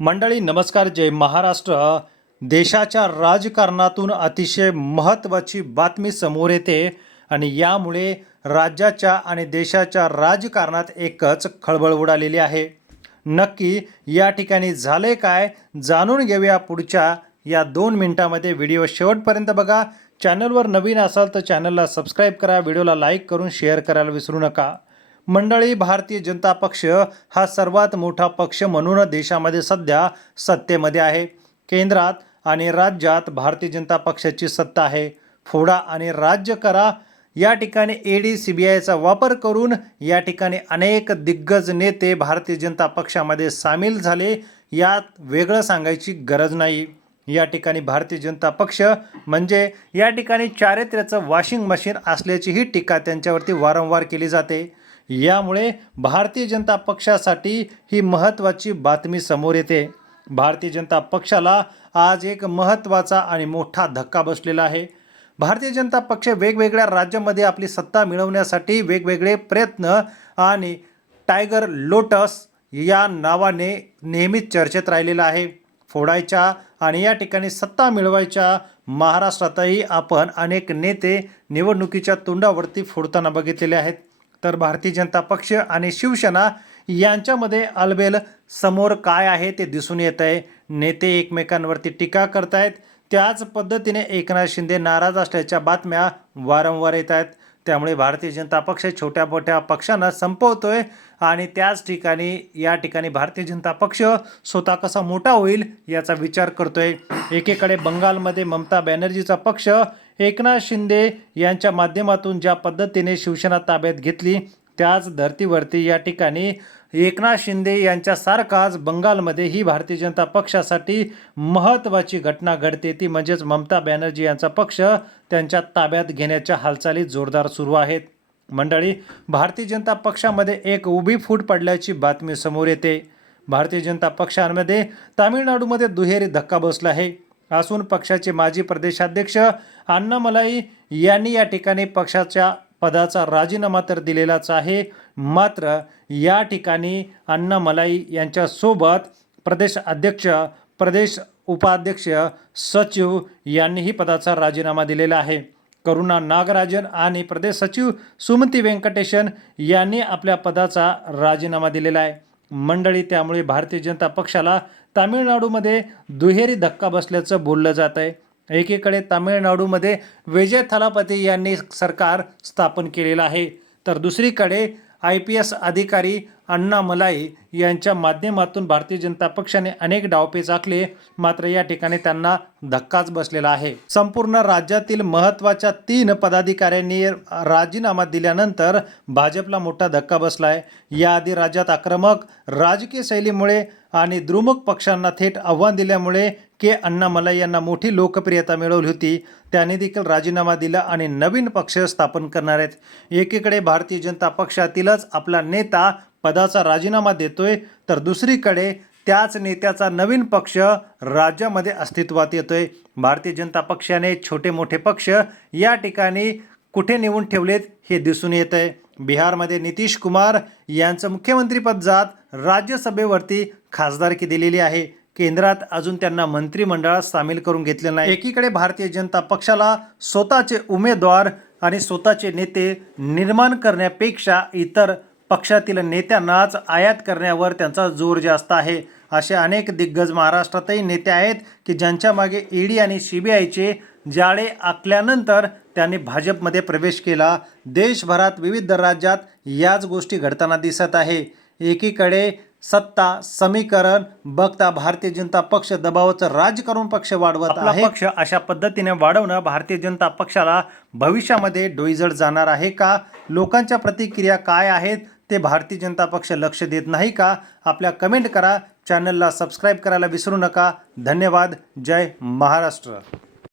मंडळी नमस्कार, जय महाराष्ट्र. देशाच्या राजकारणातून अतिशय महत्त्वाची बातमी समोर येते आणि यामुळे राज्याच्या आणि देशाच्या राजकारणात एकच खळबळ उडालेली आहे. नक्की या ठिकाणी झाले काय जाणून घेऊया पुढच्या या 2 मिनिटांमध्ये. व्हिडिओ शेवटपर्यंत बघा. चॅनलवर नवीन असाल तर चॅनलला सबस्क्राईब करा, व्हिडिओला लाईक करून शेअर करायला विसरू नका. मंडळी, भारतीय जनता पक्ष हा सर्वात मोठा पक्ष म्हणून देशामध्ये सध्या सत्तेमध्ये आहे. केंद्रात आणि राज्यात भारतीय जनता पक्षाची सत्ता आहे. फोडा आणि राज्य करा या ठिकाणी ईडी सीबीआयचा वापर करून या ठिकाणी अनेक दिग्गज नेते भारतीय जनता पक्षामध्ये सामील झाले. यात वेगळं सांगायची गरज नाही. या ठिकाणी भारतीय जनता पक्ष म्हणजे या ठिकाणी चारित्र्याचं वॉशिंग मशीन असल्याचीही टीका त्यांच्यावरती वारंवार केली जाते. यामुळे भारतीय जनता पक्षासाठी ही महत्त्वाची बातमी समोर येते. भारतीय जनता पक्षाला आज एक महत्त्वाचा आणि मोठा धक्का बसलेला आहे. भारतीय जनता पक्ष वेगवेगळ्या राज्यामध्ये आपली सत्ता मिळवण्यासाठी वेगवेगळे प्रयत्न आणि टायगर लोटस या नावाने नेहमीच चर्चेत राहिलेला आहे. फोडायच्या आणि या ठिकाणी सत्ता मिळवायच्या महाराष्ट्रातही आपण अनेक नेते निवडणुकीच्या तोंडावरती फोडताना बघितलेले आहेत. तर भारतीय जनता पक्ष आणि शिवसेना यांच्यामध्ये अलबेल समोर काय आहे ते दिसून येत आहे. नेते एकमेकांवरती टीका करतायत. त्याच पद्धतीने एकनाथ शिंदे नाराज असल्याच्या बातम्या वारंवार येत आहेत. त्यामुळे भारतीय जनता पक्ष छोट्या मोठ्या पक्षांना संपवतोय आणि त्याच ठिकाणी या ठिकाणी भारतीय जनता पक्ष स्वतः कसा मोठा होईल याचा विचार करतोय. एकीकडे बंगालमध्ये ममता बॅनर्जीचा पक्ष एकनाथ शिंदे यांच्या माध्यमातून ज्या पद्धतीने शिवसेना ताब्यात घेतली, त्याच धर्तीवरती या ठिकाणी एकनाथ शिंदे यांच्यासारखाच बंगालमध्ये ही भारतीय जनता पक्षासाठी महत्त्वाची घटना घडते. ती म्हणजेच ममता बॅनर्जी यांचा पक्ष त्यांच्या ताब्यात घेण्याच्या हालचाली जोरदार सुरू आहेत. मंडळी, भारतीय जनता पक्षामध्ये एक उभी फूट पडल्याची बातमी समोर येते. भारतीय जनता पक्षामध्ये तामिळनाडूमध्ये दुहेरी धक्का बसला आहे. असून पक्षाचे माजी प्रदेशाध्यक्ष अण्णामलाई यांनी या ठिकाणी पक्षाच्या पदाचा राजीनामा तर दिलेलाच आहे. मात्र या ठिकाणी अण्णामलाई यांच्यासोबत प्रदेश अध्यक्ष, प्रदेश उपाध्यक्ष, सचिव यांनीही पदाचा राजीनामा दिलेला आहे. करुणा नागराजन आणि प्रदेश सचिव सुमती वेंकटेशन यांनी आपल्या पदाचा राजीनामा दिलेला आहे. मंडळी, त्यामुळे भारतीय जनता पक्षाला तामिळनाडूमध्ये दुहेरी धक्का बसल्याचं बोललं जात आहे. एकीकडे तामिळनाडूमध्ये विजय थालापती यांनी सरकार स्थापन केलेलं आहे, तर दुसरीकडे IPS अधिकारी अण्णामलाई यांच्या माध्यमातून भारतीय जनता पक्षाने अनेक डावपेच आखले. मात्र या ठिकाणी त्यांना धक्काच बसलेला आहे. संपूर्ण राज्यातील महत्त्वाच्या 3 पदाधिकाऱ्यांनी राजीनामा दिल्यानंतर भाजपला मोठा धक्का बसला आहे. याआधी राज्यात आक्रमक राजकीय शैलीमुळे आणि द्रुमुक पक्षांना थेट आव्हान दिल्यामुळे अण्णामलाई यांना मोठी लोकप्रियता मिळवली होती. त्यांनी देखील राजीनामा दिला आणि नवीन पक्ष स्थापन करणार आहेत. एकीकडे भारतीय जनता पक्षातीलच आपला नेता पदाचा राजीनामा देतोय, तर दुसरीकडे त्याच नेत्याचा नवीन पक्ष राज्यामध्ये अस्तित्वात येतोय. भारतीय जनता पक्षाने छोटे मोठे पक्ष या ठिकाणी कुठे नेऊन ठेवलेत हे दिसून येत आहे. बिहारमध्ये नितीश कुमार यांचं मुख्यमंत्रीपद जात, राज्यसभेवरती खासदारकी दिलेली आहे. केंद्रात अजून त्यांना मंत्रिमंडळात सामील करून घेतले नाही. एकीकडे भारतीय जनता पक्षाला स्वतःचे उमेदवार आणि स्वतःचे नेते निर्माण करण्यापेक्षा इतर पक्षातील नेत्यांनाच आयात करण्यावर त्यांचा जोर जास्त आहे. असे अनेक दिग्गज महाराष्ट्रातही नेते आहेत की ज्यांच्या मागे ईडी आणि सीबीआयचे जाळे आखल्यानंतर त्यांनी भाजपमध्ये प्रवेश केला. देशभरात विविध राज्यात याच गोष्टी घडताना दिसत आहे. एकीकडे सत्ता समीकरण बघता भारतीय जनता पक्ष दबावाचं राज करून पक्ष वाढवत आहे. पक्ष अशा पद्धतीने वाढवणं भारतीय जनता पक्षाला भविष्यामध्ये डोईजड जाणार आहे का? लोकांच्या प्रतिक्रिया काय आहेत ते भारतीय जनता पक्ष लक्ष देत नाही का? आपल्या कमेंट करा. चॅनलला सबस्क्राईब करायला विसरू नका. धन्यवाद. जय महाराष्ट्र.